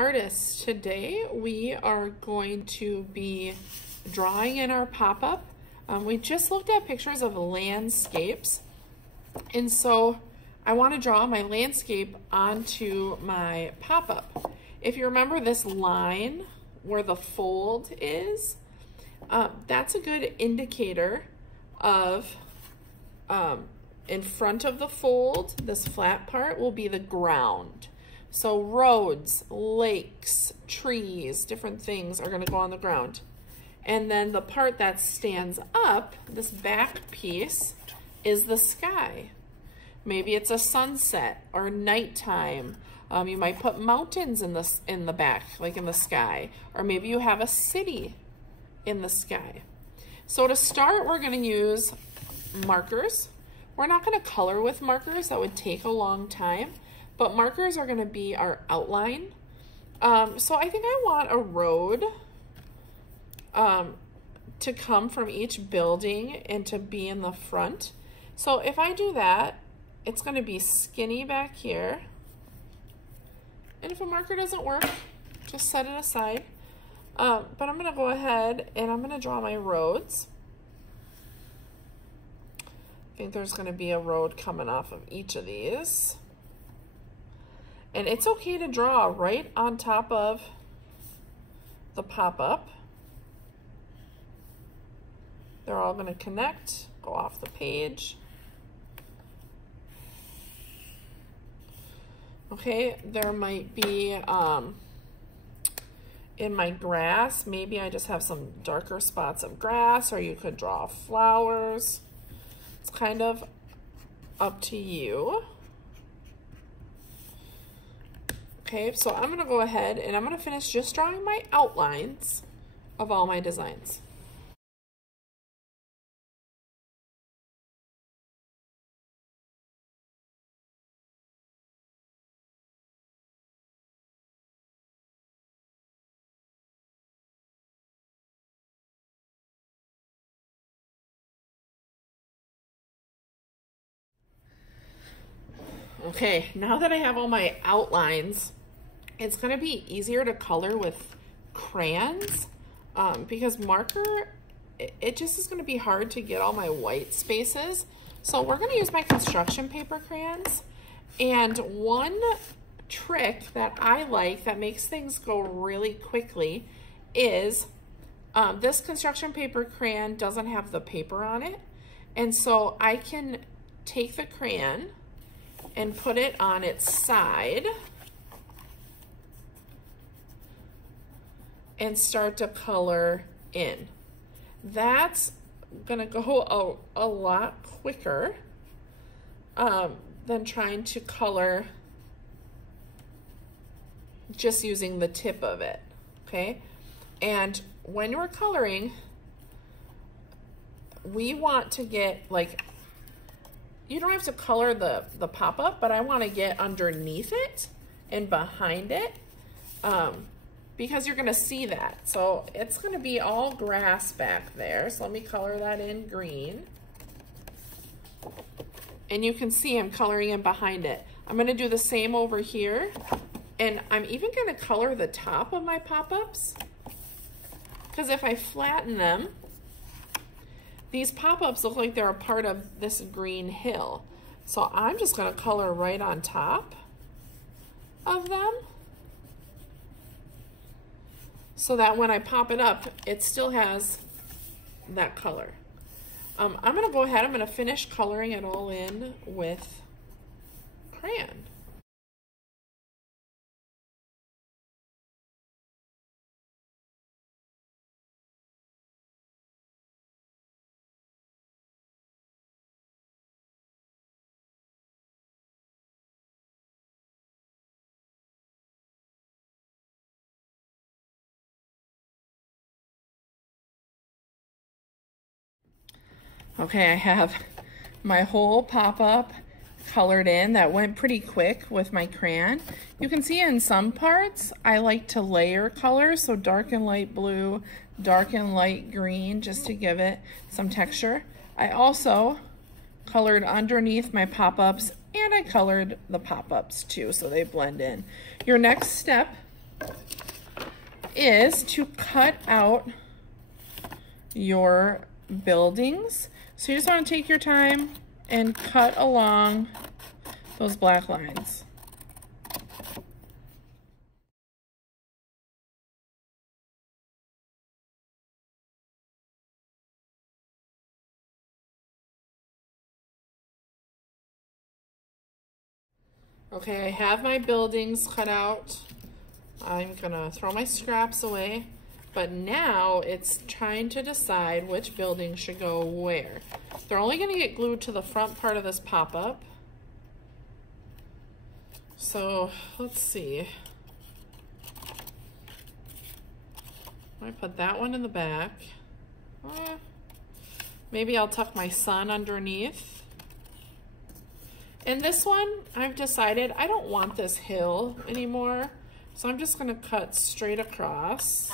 artists. Today we are going to be drawing in our pop-up. We just looked at pictures of landscapes, and so I want to draw my landscape onto my pop-up. If you remember this line where the fold is, that's a good indicator of in front of the fold, this flat part will be the ground. So roads, lakes, trees, different things are going to go on the ground. And then the part that stands up, this back piece, is the sky. Maybe it's a sunset or nighttime. You might put mountains in the back, like in the sky. Or maybe you have a city in the sky. So to start, we're going to use markers. We're not going to color with markers. That would take a long time. But markers are going to be our outline. So I think I want a road to come from each building and to be in the front. So if I do that, it's going to be skinny back here. And if a marker doesn't work, just set it aside. But I'm going to go ahead and I'm going to draw my roads. I think there's going to be a road coming off of each of these. And it's okay to draw right on top of the pop-up. They're all going to connect, go off the page. Okay, there might be, in my grass, maybe I just have some darker spots of grass, or you could draw flowers. It's kind of up to you. Okay, so I'm gonna go ahead and I'm gonna finish just drawing my outlines of all my designs. Okay, now that I have all my outlines, it's going to be easier to color with crayons because marker, it just is going to be hard to get all my white spaces. So we're going to use my construction paper crayons. And one trick that I like that makes things go really quickly is this construction paper crayon doesn't have the paper on it. And so I can take the crayon and put it on its side and start to color in. That's gonna go a lot quicker than trying to color just using the tip of it, okay? And when you're coloring, we want to get like, you don't have to color the pop-up, but I want to get underneath it and behind it because you're going to see that. So it's going to be all grass back there. So let me color that in green. And you can see I'm coloring in behind it. I'm going to do the same over here. And I'm even going to color the top of my pop-ups because if I flatten them, these pop-ups look like they're a part of this green hill. So I'm just going to color right on top of them so that when I pop it up, it still has that color. I'm going to go ahead, I'm going to finish coloring it all in with crayon. Okay, I have my whole pop-up colored in. That went pretty quick with my crayon. You can see in some parts, I like to layer colors, so dark and light blue, dark and light green, just to give it some texture. I also colored underneath my pop-ups, and I colored the pop-ups too, so they blend in. Your next step is to cut out your buildings. So you just want to take your time and cut along those black lines. Okay, I have my buildings cut out. I'm gonna throw my scraps away, but now it's trying to decide which building should go where. They're only gonna get glued to the front part of this pop-up. So let's see. I put that one in the back. Oh, yeah. Maybe I'll tuck my sun underneath. And this one, I've decided I don't want this hill anymore. So I'm just gonna cut straight across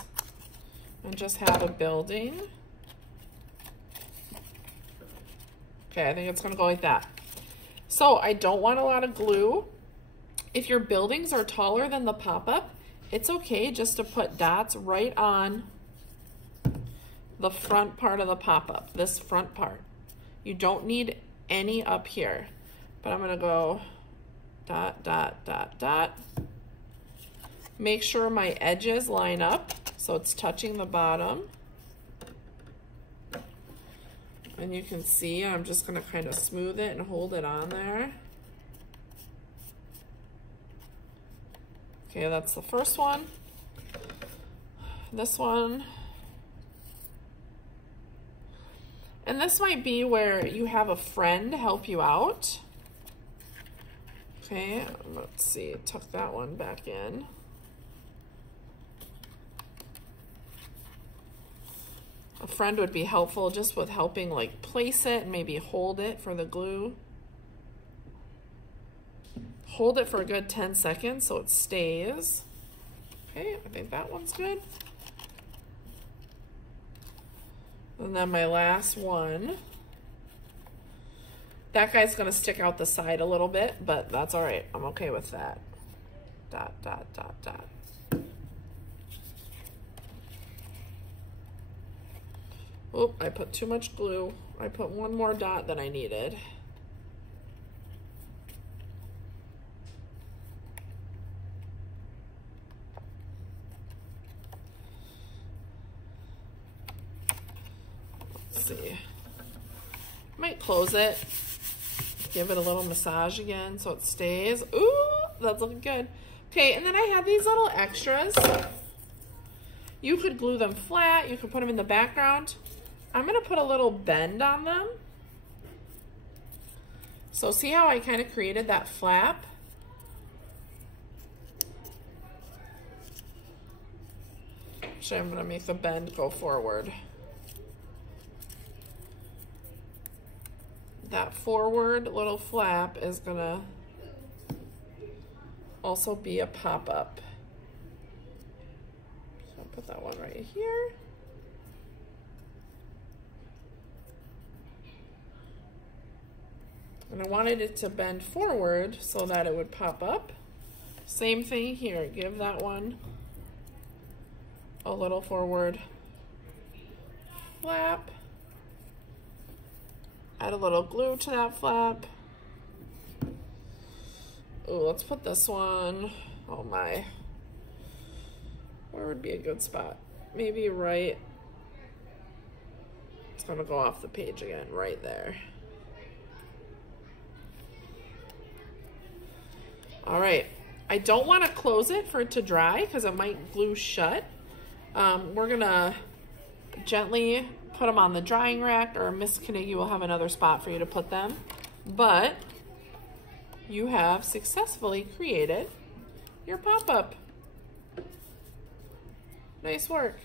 and just have a building. Okay, I think it's gonna go like that. So I don't want a lot of glue. If your buildings are taller than the pop-up, it's okay just to put dots right on the front part of the pop-up, this front part. You don't need any up here. But I'm gonna go dot, dot, dot, dot. Make sure my edges line up so it's touching the bottom. And you can see I'm just gonna kind of smooth it and hold it on there. Okay, that's the first one. This one. And this might be where you have a friend help you out. Okay, let's see, tuck that one back in. A friend would be helpful just with helping like place it and maybe hold it for the glue. Hold it for a good 10 seconds so it stays. Okay, I think that one's good. And then my last one. That guy's gonna stick out the side a little bit, but that's all right. I'm okay with that. Dot, dot, dot, dot. Oh, I put too much glue. I put one more dot than I needed. Let's see. Might close it. Give it a little massage again so it stays. Ooh, that's looking good. Okay, and then I have these little extras. You could glue them flat. You could put them in the background. I'm gonna put a little bend on them. So see how I kind of created that flap? Actually, I'm gonna make the bend go forward. That forward little flap is gonna also be a pop-up. So I'll put that one right here. And I wanted it to bend forward so that it would pop up. Same thing here, give that one a little forward flap. Add a little glue to that flap. Oh, let's put this one, oh my. Where would be a good spot? Maybe right, it's gonna go off the page again, right there. All right, I don't wanna close it for it to dry because it might glue shut. We're gonna gently put them on the drying rack, or Miss Carnegie will have another spot for you to put them. But you have successfully created your pop-up. Nice work.